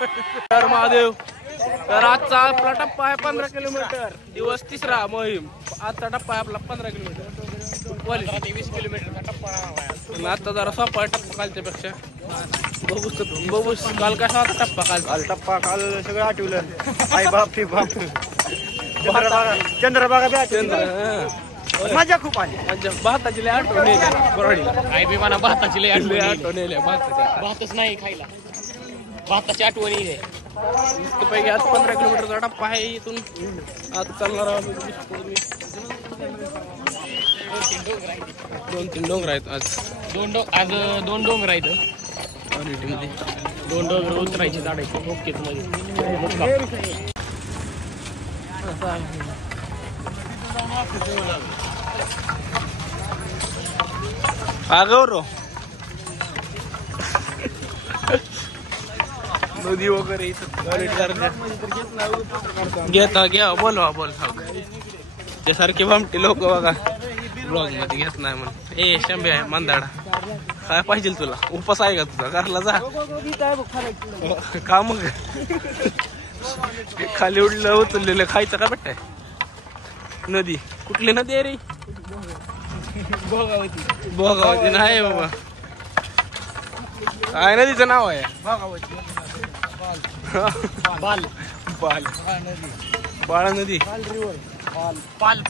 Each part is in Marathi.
तर महादेव तर आजचा आपला टप्पा आहे 15 किलोमीटर. दिवस 3रा मोहीम. आजचा टप्पा आहे आपला 15 किलोमीटर. 20 किलोमीटरचा टप्पा आहे. आता जरा सोपा टप्पा कालच्या पेक्षा. बघू काल कसा होता टप्पा. काल सगळं आठवलं. आई बाप रे बाप. चंद्रभागा मजा खूप आली. भाताची लय आठवण येईल. आई बी म्हणा भाताची लय आठवण येईल. भातच नाही खायला. भाताची आठवण येईल. पैकी आज 15 किलोमीटरचा टप्पा आहे. इथून आज चालणार आहोत. 2-3 डोंगर आहेत आज. दोन डोंगर आहेत. दोन डोंगर उतरायचे झाडायचे. ओके मध्ये आगौर नदी वगैरे घेता घ्या. बोलवा ते सारखे भामटे लोक बघा ब्लॉग मध्ये घेत नाही म्हणून. ए शंभे आहे मंदाडा काय पाहिजे तुला? उपास आहे का तुझा? घरला जा का मग. खाली उडलं उचललेलं खायचं का बेटा? नदी कुठली नदी आहे रे? भोगावती नाही बाबा. काय नदीचं नाव आहे? बाल बाल बाळा नदी. पाल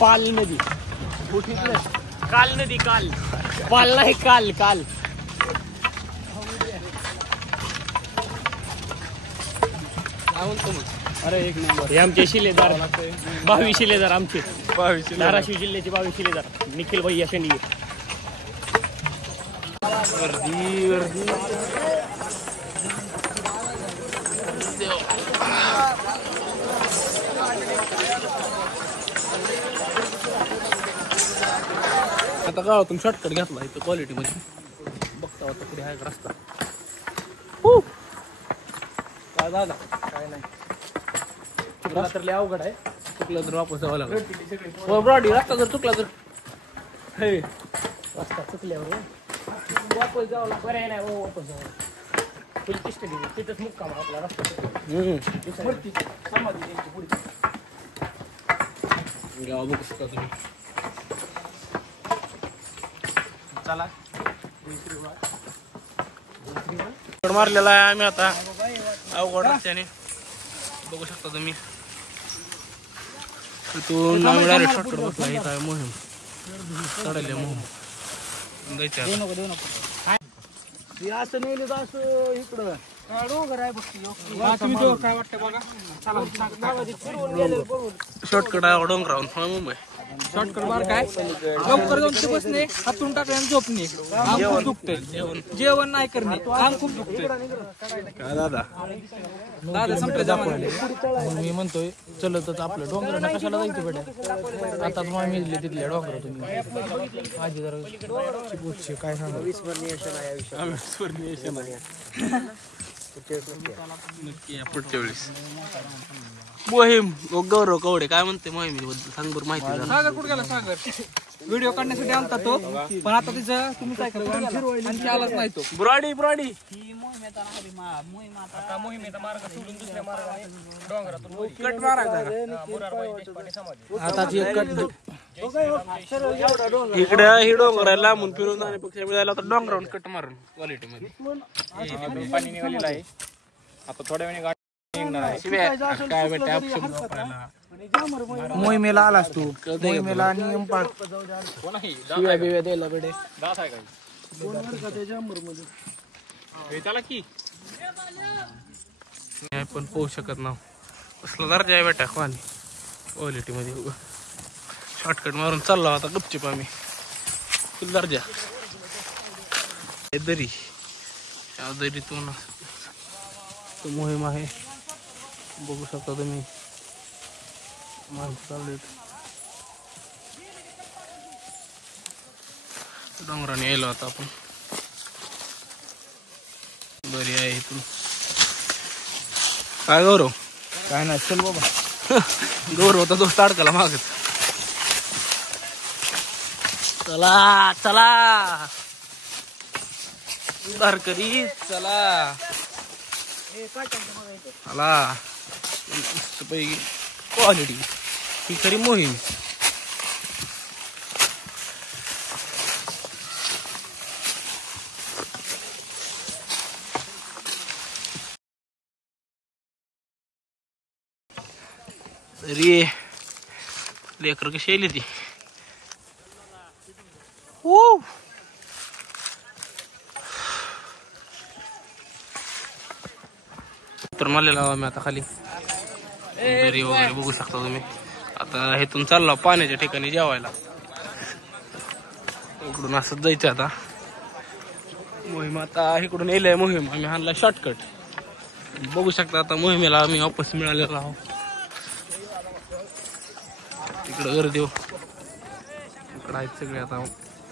पाल नदी. काल नदी काल. पाल नाही काल. अरे एक नंबर. हे आमचे शिलेदार 22 शिलेदार. आमचे धाराशिव जिल्ह्याचे 22 शिलेदार. निखिल भैया शेंडगे. गर्दी आता गावातून शॉर्टकट घेतला इथं क्वालिटी मध्ये. बघता होता पुढे आहे रस्ता. काय दादा काय नाही. चुकला तर लय अवघड आहे. चुकलं तर वापस जावं लागलं. ब्रॉडी रस्ता जर चुकला तर हे रस्ता चुकल्यावर वापस जावं लागतं. बरं नाही वापस जावं. तिथंच मुक्काम आपला रस्ता. गाव बघू शकता तुम्ही. चला मारलेला आहे आम्ही आता अवघड रस्त्याने. बघू शकता तुम्ही. तिथून आम्ही डायरेक्ट शॉर्टकट बसला. इथं आहे मोहीम. चढायला मोहीम जायचं. असं नाही असं इकडं डोंगर आहे बघ. काय वाटतं बघा. शॉर्टकट आहे डोंगरावून मुंबई. शॉर्टकट बार काय लवकर जाऊन बसणे. हातून टाकल्याने झोपणे. अंग खूप दुखते. जेवण नाही करणे. अंग खूप दुखते. काय दादा संपले जमा. मी म्हणतोय चलत आपलं डोंगरांना कशाला जायचं बेटा. आता तुम्हाला मिळले तिथल्या डोंगर. तुम्ही माझी जरा काय सांगा. नक्की पुढच्या वेळेस मोहीम. गौरव कवडे काय म्हणते मोहिमेबद्दल सांग बरं माहिती. सागर कुठे गेला? सागर व्हिडिओ काढण्यासाठी आलता तो. पण आता तिचं तुम्ही काय करा आलाच नाही तो. ब्रॉडी मोहिमेचा मार्ग सोडून दुसऱ्या मार्गाने डोंगरातून कट मारायचा. आता इकडे ही डोंगर आहे. लांबून फिरून जाण्यापेक्षा मिळाला तर डोंगरावरून कट मारून क्वालिटी मध्ये पाणी निघालेलं आहे. आता थोड्या वेळाने गाडी निघणार आहे. काय बेटा ऑप्शन वापरायला. मोहिमेला आलास तू. मोहिमेला नियम पाळ. शिव्या बिव्या द्यायला बेटे. दात आहे काय त्याला की पण पोहू शकत ना. कसला दर्जा आहे बेटा पाणी क्वालिटी मध्ये. शॉर्टकट मारून चाललो आता गपचिप आम्ही. फुल दर्जा दरी. त्या दरीतून मोहीम आहे. बघू शकता तुम्ही. माणसं चालले डोंगराने यायलो आता आपण. दरी आहे इथून. काय गौरव? काय नाही चल बाबा. गौरव होता दोस्त अडकाला मागत. चला चला बारकरी चला. आला मस्तपैकी क्वालिटी ही खरी मोहीम. तरी लेकर कशी येईल ती. तर मारलेला आम्ही आता खाली दरी वगैरे बघू शकता तुम्ही. आता हेतून चाललो पाण्याच्या ठिकाणी जेवायला. इकडून असंच जायचं आता. मोहीम आता इकडून येईल मोहीम. आम्ही आणला शॉर्टकट. बघू शकता आता मोहिमेला आम्ही वापस मिळालेला आहोत. तिकडं गर्दी हो. इकडं आहेत सगळे. आता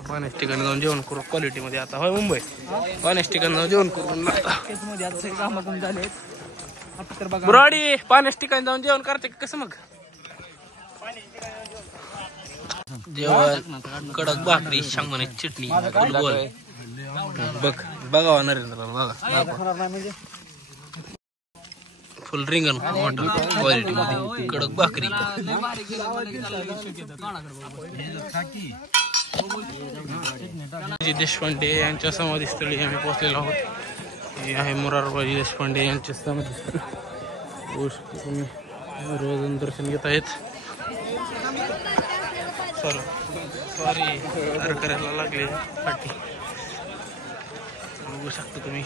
पाण्याच्या ठिकाणी जाऊन जेवण करू क्वालिटी मध्ये. आता होय मुंबई पाण्याच्या ठिकाणी जाऊन जेवण करून बुराडी पाण्याच्या ठिकाणी जाऊन जेवण करते कसं मग. जेवण कडक भाकरी शेंगदाण्याची चटणी गोल बघ बघावा नरेंद्र बघा. फुल रिंगण मटन क्वालिटी मध्ये कडक भाकरी. देशपांडे यांच्या समाधीस्थळी आम्ही पोहोचलेलो आहोत. हे आहे मोरारबाजी देशपांडे यांचे समाधीस्थळ. तुम्ही रोज दर्शन घेत आहेत. सॉरी करायला लागले पाठी बघू शकता तुम्ही.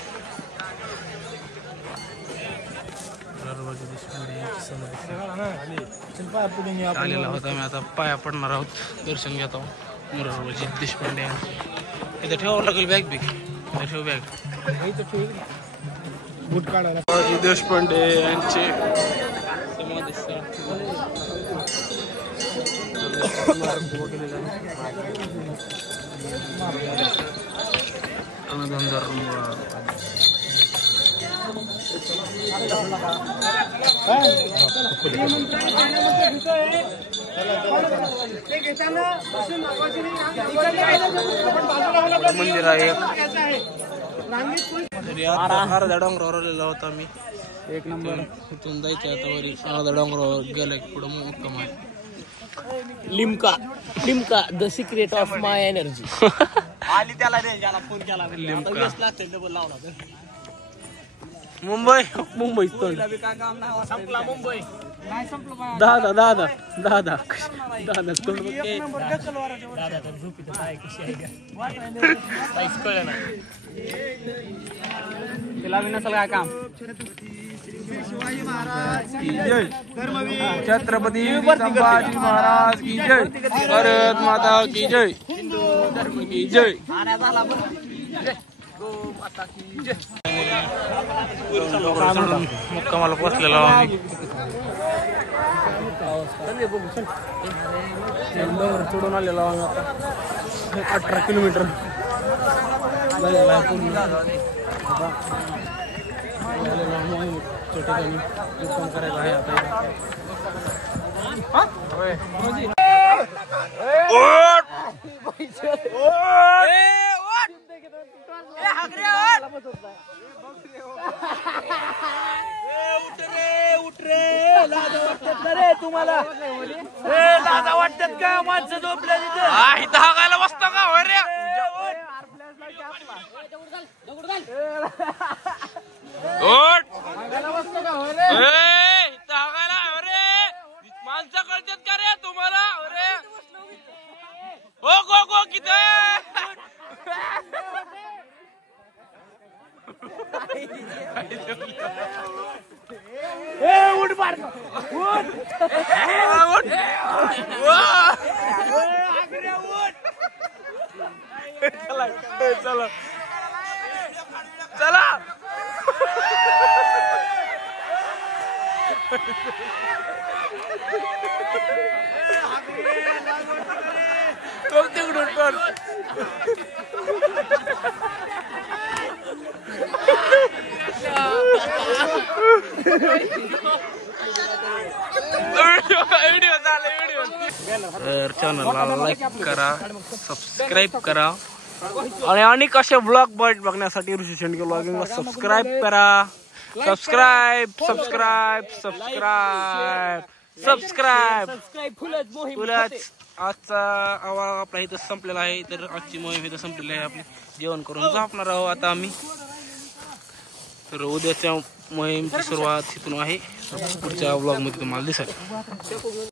आलेला आहोत आम्ही. आता पाया पडणार आहोत. दर्शन घेत आहोत मोरारबाजी देशपांडे. इथं ठेवावं लागेल बॅग बिग. इथं ठेव बॅग. बूट काढायला देशपांडे यांचे समाधीस्थळ. मंदिर आहे अर्धा डोंगरावर आलेलो आहोत आम्ही. एक नंबर इथून जायचं आता वरी. अर्धा डोंगरावर गेला की पुढं मुक्काम आहे. Limca Limca the secret of my energy. आली त्याला फोन केला. डबल लावला. मुंबई मुंबई संपला मुंबई. दादा दादा दादा दादा दादा तर झोपी तर काय कशी आहे काहीच कळलं नाही. तिला बी नसेल काय काम. छत्रपती संभाजी महाराज की जय. भारत माता की जय. हिंदू धर्म की जय. मुक्कामाला पोचलेला आम्ही. सोडून आलेला आम्ही आता 18 किलोमीटर ठिकाणी मुक्काम करायला आहे आता. तुम्हाला लाजा वाटतात का माणसं झोपल्या तिथं. इथं हागायला बसतो का हो रे. माणसं कळतात का रे तुम्हाला. अरे हो गो गो किती उठ मार चला चला. तो तिकडून पण तर चॅनलला लाईक करा, सबस्क्राईब करा आणि अनेक असे ब्लॉग बघण्यासाठी ऋषी शेंडके ब्लॉगिंगला सबस्क्राईब करा. सबस्क्राईब फुलच. आजचा आवाज आपला इथं संपलेला आहे. तर आजची मोहीम इथं संपलेली आहे. आपली जेवण करून झोपणार आहोत आता आम्ही. तर उद्याच्या मोहीमची सुरुवात इथून आहे. पुढच्या व्लॉग मध्ये तुम्हाला दिसेल.